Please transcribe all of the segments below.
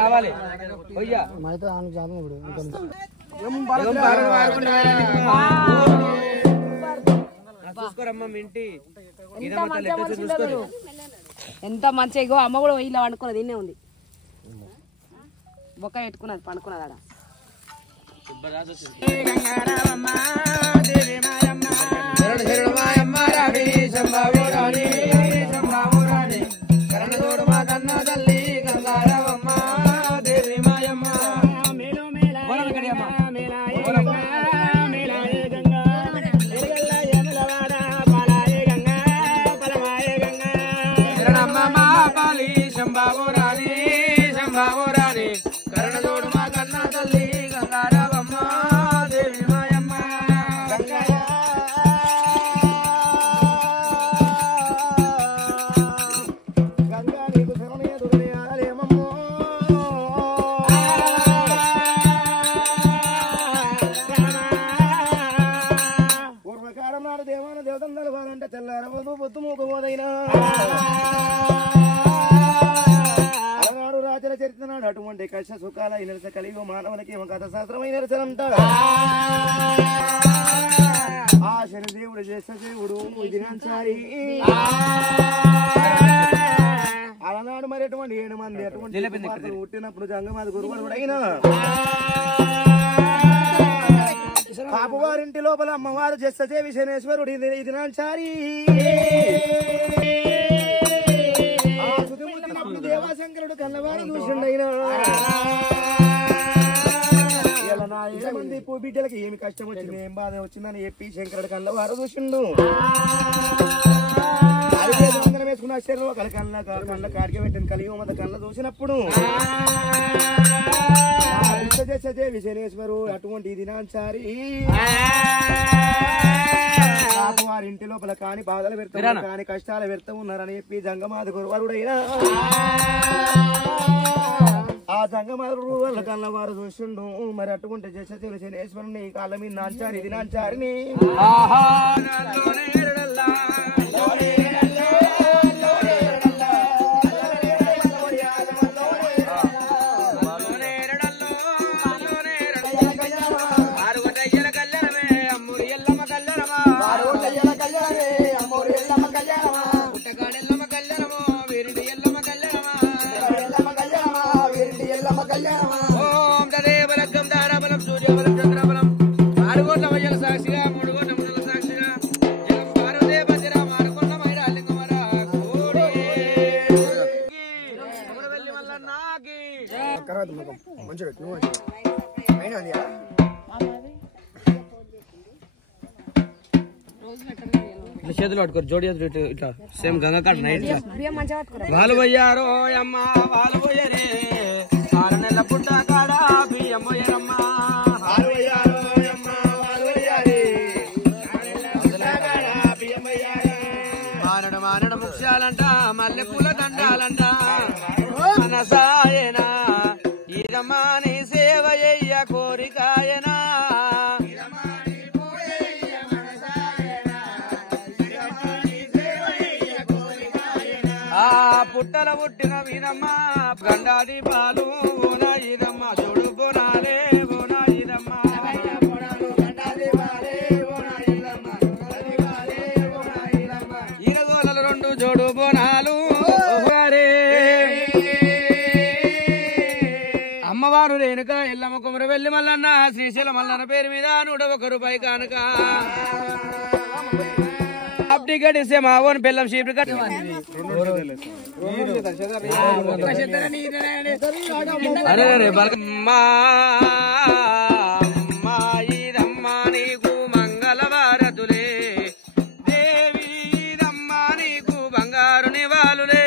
రావాలి ఎంత మంచిగా ఇగో అమ్మ కూడా ఇలా వండుకున్నది ఇన్నే ఉంది బొక్క పెట్టుకున్నది పండుకున్నది ఆడ అటువంటి కష్ట సుఖాల ఇనరస కలిగి మానవునికి కథ శాస్త్రమైన ఆ శనిదేవుడు చేస్తే దేవుడు ఇదినాచారి అలనాడు మరి అటువంటి 7 మంది అటువంటి పుట్టినప్పుడు జంగమాది గురువుడు అయినా పాపవారింటి లోపల అమ్మవారు చేస్తేవి శనేశ్వరుడు ఇదినాచారి దేవాశంకరుడు కన్నవారి చూసిండైనా మంది బిడ్డలకి ఏమి కష్టం వచ్చింది ఏం బాధ వచ్చిందని చెప్పి శంకరుడు కన్నవారు చూసిండు వేసుకున్న ఆశ్చర్యం ఒకరి కళ్ళ కాడికి పెట్టిన కలియుగ కళ్ళ చూసినప్పుడు చేసే విశనేశ్వరు అటువంటి దినాచారి వారి ఇంటి లోపల కాని బాధలు పెడతారు కాని కష్టాలు పెడతా ఉన్నారని చెప్పి జంగమాది గురువరుడైనా ఆ జంగమాది వాళ్ళ కళ్ళ వారు చూసిండు మరి అటువంటి చేసే శనేశ్వరుని కాళ్ళ మీద నాంచారి ఇది నాంచారిని చేతులు పట్టుకోరు జోడి ఇట్లా సేమ్ గంగ కాడ నైట్ వాళ్ళు పోయారో అమ్మ వాళ్ళు పోయారే 6 నెలల పుట్ట కాడ బియ్యం పోయారమ్మా మానడ ముఖ్యాలంట మల్లె పూల దండాలంట మనసాయనా ఈరమ్మా నీ సేవ అయ్య కోరికాయనా ఆ పుట్టల పుట్టిన వీరమ్మ గండాది పాలు ఓనాయిదమ్మ చూడు బోనాలే ఓనాయిదమ్మ ఈరగోలలు 2 జోడు బోనాలు అమ్మ అమ్మవారు రేణుక ఎల్లమ్మ కుమర వెళ్ళి మల్లన్న శ్రీశైలం మల్లన్న పేరు మీద 101 రూపాయి కానుక టికెట్ ఇస్తే మా ఓన్ బెల్లం షీప్ టికెట్ అరే బలమ్మా ఇదమ్మా నీకు మంగళవారతులే దేవి ఇదమ్మా నీకు బంగారు నివాళులే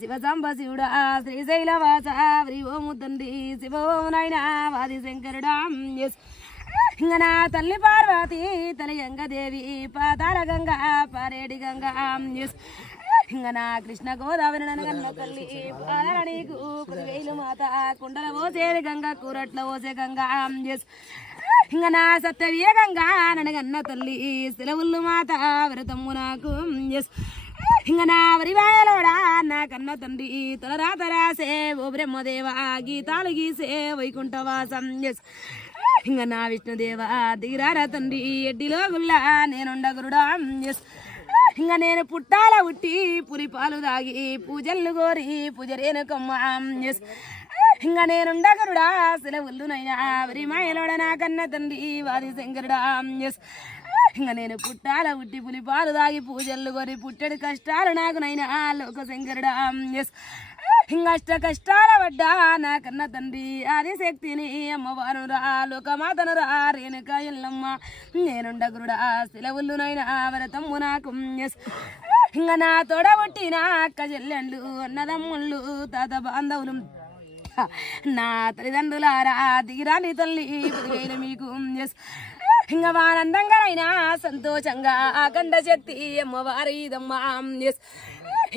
శివ సంబ శివుడా శ్రీశైలవాస శ్రీ ఓము తండ్రి శివ ఓం నాయన వాది శంకరుడా నా తల్లి పార్వతి తల్లి గంగదేవి పాతాళ గంగ పారేడి గంగ నా కృష్ణ గోదావరి నన్న తల్లి పాలన నీకు కుదివేలు మాత కుండల పోసేది గంగ కూరట్ల పోసే గంగ నా సత్యవీయ గంగ ననగన్న తల్లి సెలవులు మాత వ్రతమ్ము నాకు నా వరివాయలోడా నా కన్న తండ్రి తలరాతరాసే ఓ బ్రహ్మదేవ గీతాలు గీసే వైకుంఠవాసం నా విష్ణుదేవ దిగిరారా తండ్రి ఎడ్డిలో గుల్లా నేనుండగురుడా నేను పుట్టాల ఉట్టి పురి పాలు దాగి పూజలు కోరి పూజరేనుకమ్మ నేనుండగరుడా సెలవుల్లునైనా వరి మాయలోడ నా కన్న తండ్రి వాది శంకరుడా నేను పుట్టాల ఉట్టి పులి పాలు దాగి పూజలు కోరి పుట్టడి కష్టాలు నాకు నైనా లోక శంకరుడా అష్ట కష్టాల పడ్డా నా కన్న తండ్రి ఆది శక్తిని అమ్మవారు రా లోకమాతను రా రేణుక ఎల్లమ్మ నేనుండగురుడా సెలవుల్లునైనా వ్రతమ్ము నాకు నా తోడబుట్టిన అక్క చెల్లెండ్లు అన్నదమ్ముళ్ళు తాత బాంధవులు నా తల్లిదండ్రులారా దిగిరాని తల్లి మీకు ఇంకా ఆనందంగా అయినా సంతోషంగా అఖండ శక్తి అమ్మవారి ఇదమ్మ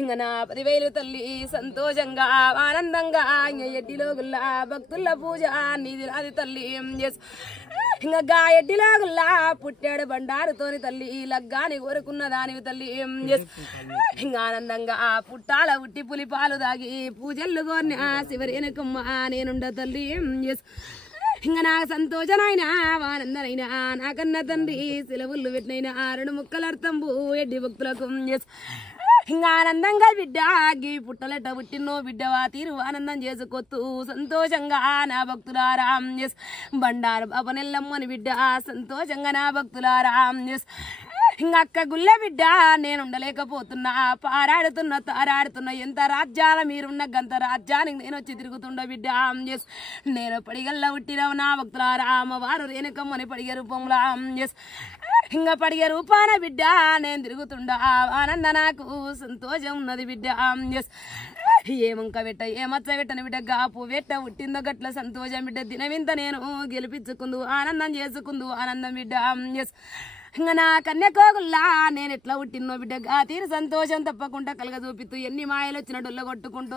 ఇంకా నా 10,000 తల్లి సంతోషంగా ఆనందంగా ఇంకా ఎడ్డిలో గుల్లా భక్తుల పూజ నీది నాది తల్లి ఇంకా గా ఎడ్డిలో గుల్లా పుట్టాడు బండారుతోని తల్లి లగ్గాని కోరుకున్న దానివి తల్లి ఇంకా ఆనందంగా పుట్టాల ఉట్టి పులి పాలు దాగి పూజలు కోరిన శివరేనకమ్మ నేనుండ తల్లి ఇంకా నాకు సంతోషనైనా ఆనందనైనా నాకన్న తండ్రి సెలవులు పెట్టినైనా 2 ముక్కల అర్థంబు ఎడ్డి భక్తులకు ఇంకా ఆనందంగా బిడ్డ గీ పుట్టలెట్ట పుట్టినో బిడ్డవా తీరు ఆనందం చేసుకోత్తు సంతోషంగా నా భక్తులారా బండారు బాబనెల్లమ్మని బిడ్డ సంతోషంగా నా భక్తులారా ఇంకా అక్క గుల్ల బిడ్డ నేను ఉండలేకపోతున్నా పారాడుతున్నా తారాడుతున్నా ఎంత రాజ్యాల మీరున్న గంత రాజ్యానికి నేను వచ్చి తిరుగుతుండ బిడ్డ నేను పడిగల్లా పుట్టినావు నా భక్తులారా అమ్మవారు రేణుకమ్మని పడిగే రూపంలో ఇంకా పడిగే రూపాన బిడ్డ నేను తిరుగుతుండా ఆనంద నాకు సంతోషం ఉన్నది బిడ్డ ఏ వంక పెట్ట ఏ మచ్చ పెట్టని బిడ్డ గాపు పెట్ట పుట్టిందో గట్ల సంతోషం బిడ్డ దినవింత నేను గెలిపించుకుందు ఆనందం చేసుకుందు ఆనందం బిడ్డ ఇంకా నా కన్యకోగుల్లా నేను ఎట్లా పుట్టినో బిడ్డ తీరు సంతోషం తప్పకుండా కలగ చూపిస్తూ ఎన్ని మాయలు వచ్చిన డొల్ల కొట్టుకుంటూ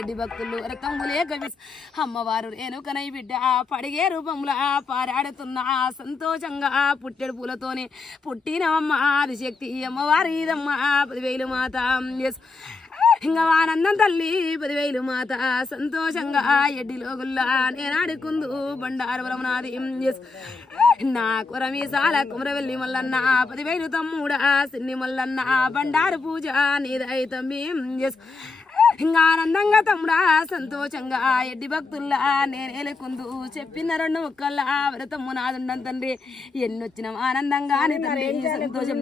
ఎడ్డి భక్తులు రతంబులేక అమ్మవారు రేణుకనై బిడ్డ పడిగే రూపంలో పారాడుతున్న సంతోషంగా పుట్టెడు పూలతోనే పుట్టినమ్మ ఆదిశక్తి అమ్మవారి ఇదమ్మ 10,000 మాత ఇంకా ఆనందం తల్లి 10,000 మాత సంతోషంగా ఎడ్డిలో గుల్లా నేను ఆడుకుందు బండారవరం నాది నా కురమీసాల కుమరవెల్లి మల్లన్న 10,000 తమ్ముడా సిన్ని మల్లన్న బండారు పూజ నీదై తమ్మి ఇంకా ఆనందంగా తమ్ముడా సంతోషంగా ఎడ్డి భక్తుల్లా నేను ఎలుకుందు చెప్పిన 2 ముక్కల్లా వ్రతమ్ము నాదుండం తండ్రి ఎన్నొచ్చిన ఆనందంగా సంతోషం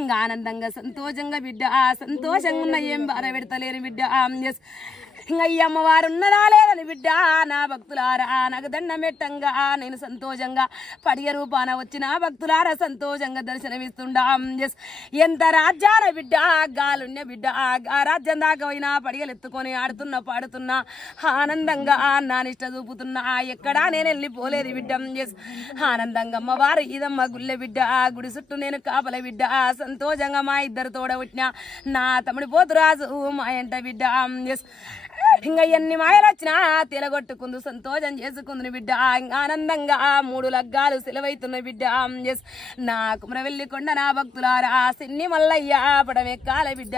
ఇంకా ఆనందంగా సంతోషంగా బిడ్డ సంతోషంగా ఉన్న ఏం బాధ పెడతలేరు బిడ్డ ఇంకా ఈ అమ్మవారు ఉన్నదా లేదని బిడ్డ నా భక్తులారా నాకు దండం పెట్టంగా నేను సంతోషంగా పడియ రూపాన వచ్చిన భక్తులారా సంతోషంగా దర్శనమిస్తుండా ఎంత రాజ్యాల బిడ్డ గాలున్న బిడ్డ ఆ రాజ్యం దాకా పోయినా పడిగలు ఎత్తుకొని ఆడుతున్నా పాడుతున్నా ఆనందంగా నానిష్ట చూపుతున్నా ఎక్కడా నేను వెళ్ళిపోలేదు బిడ్డ ఆనందంగా అమ్మవారు ఇదమ్మ గుళ్ళె బిడ్డ గుడి చుట్టూ నేను కాపల బిడ్డ సంతోషంగా మా ఇద్దరు తోడ పుట్టిన నా తమ్ముడి పోతురాజు మా ఎంట బిడ్డ ఇంకా ఎన్ని మాయలు వచ్చినా తెలగొట్టుకుందు సంతోషం చేసుకుంది బిడ్డ ఆనందంగా 3 లగ్గాలు సెలవైతున్నాయి బిడ్డ నా కుమరవెల్లి కొండ నా భక్తులారా సిన్ని మల్లయ్య పడమెక్కాల బిడ్డ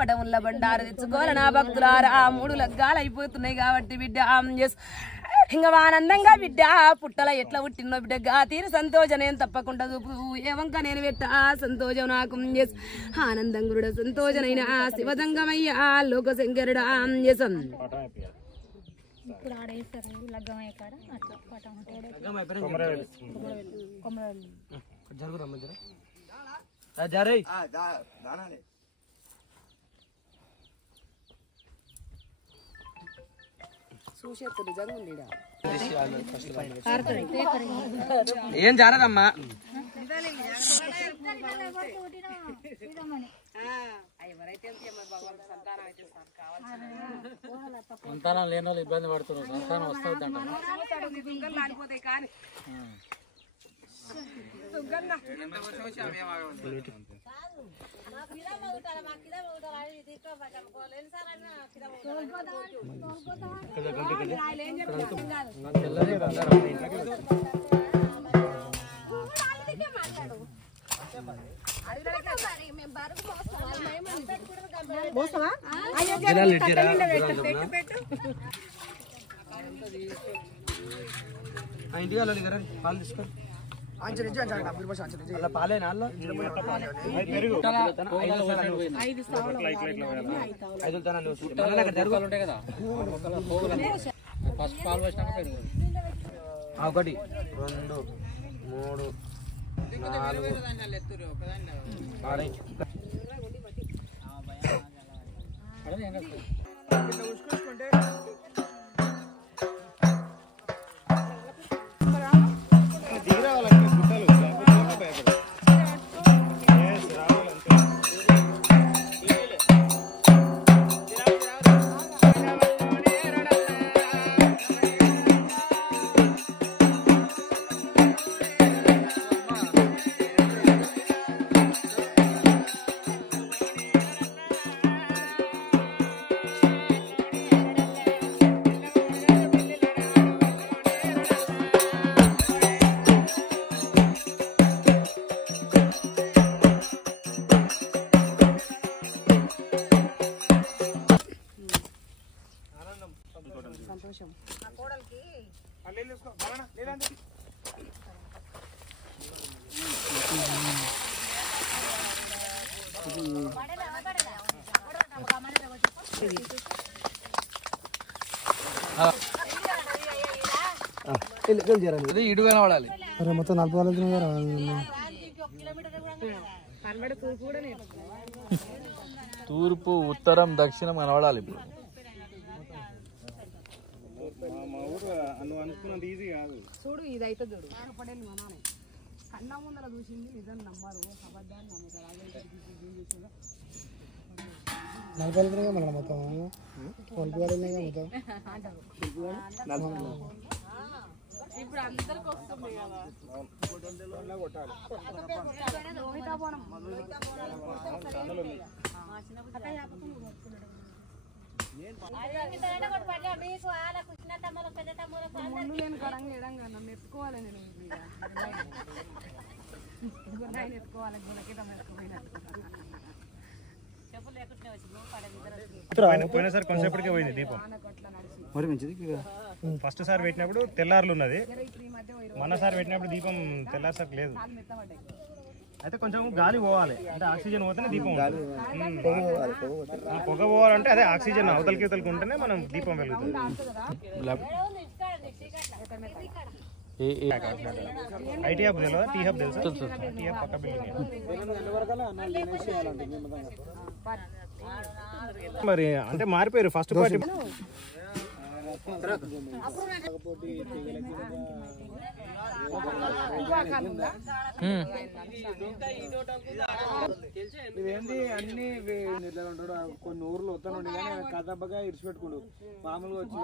పడముల్ల బండారు తెచ్చుకోవాలి నా భక్తులారా 3 లగ్గాలు అయిపోతున్నాయి కాబట్టి బిడ్డ ఇంకా ఆనందంగా బిడ్డ పుట్టల ఎట్లా పుట్టినో బిడ్డ తీరు సంతోషం నేను తప్పకుండా చూపు ఏవంక నేను పెట్ట సంతోషం నాకు ఆనందం గురుడ సంతోషనైనా శివదంగమయ్యా లోక శంకరుడా ఏం జరగమ్మా సంతానం లేని వాళ్ళు ఇబ్బంది పడుతున్నారు సంతానం వస్తుంది ఇంటికి వెళ్ళాలి కదా పాలు తీసుకో పాలేనా ఒకటి 2 3 సంతోషం. ఇటు కనబడాలి. మొత్తం 40 తూర్పు ఉత్తరం దక్షిణం కనబడాలి. ఇప్పుడు చూడు ఇదైతే చూడు పడేది మా నాన్న కన్నా ముందర చూసింది నిజం నమ్మరు అబద్ధాన్ని నమ్ముతారు. ఇప్పుడు అందరికి వస్తుంది కదా. ముందు నేను కడంగా ఎడంగా నన్ను ఎత్తుకోవాలి. నేను ఆయన ఎత్తుకోవాలి గుణకిటం ఎత్తుకోయినట్టు. పోయినసారి కొంచెంసేపటికే పోయింది దీపం. ఫస్ట్ సారి పెట్టినప్పుడు తెల్లారులు ఉన్నది, మొన్నసారి పెట్టినప్పుడు దీపం తెల్లారిసరికి లేదు. అయితే కొంచెం గాలి పోవాలి, అంటే ఆక్సిజన్ పోతేనే దీపం ఉంటుంది. పొగ పోవాలంటే అదే ఆక్సిజన్ అవతలకి ఇవతలకి ఉంటేనే మనం దీపం వెలుగుతుంది. ఐటీ హబ్ తెలియదా? టీ హబ్ తెలుసా? టీ హబ్ పక్క బిల్డింగ్. మరి అంటే మారిపోయారు ఫస్ట్ పార్టీ. ఇదేంటి అన్ని కొన్ని ఊర్లు వస్తాను కానీ కథబ్బగా ఇడిచిపెట్టుకుండు మామూలుగా వచ్చి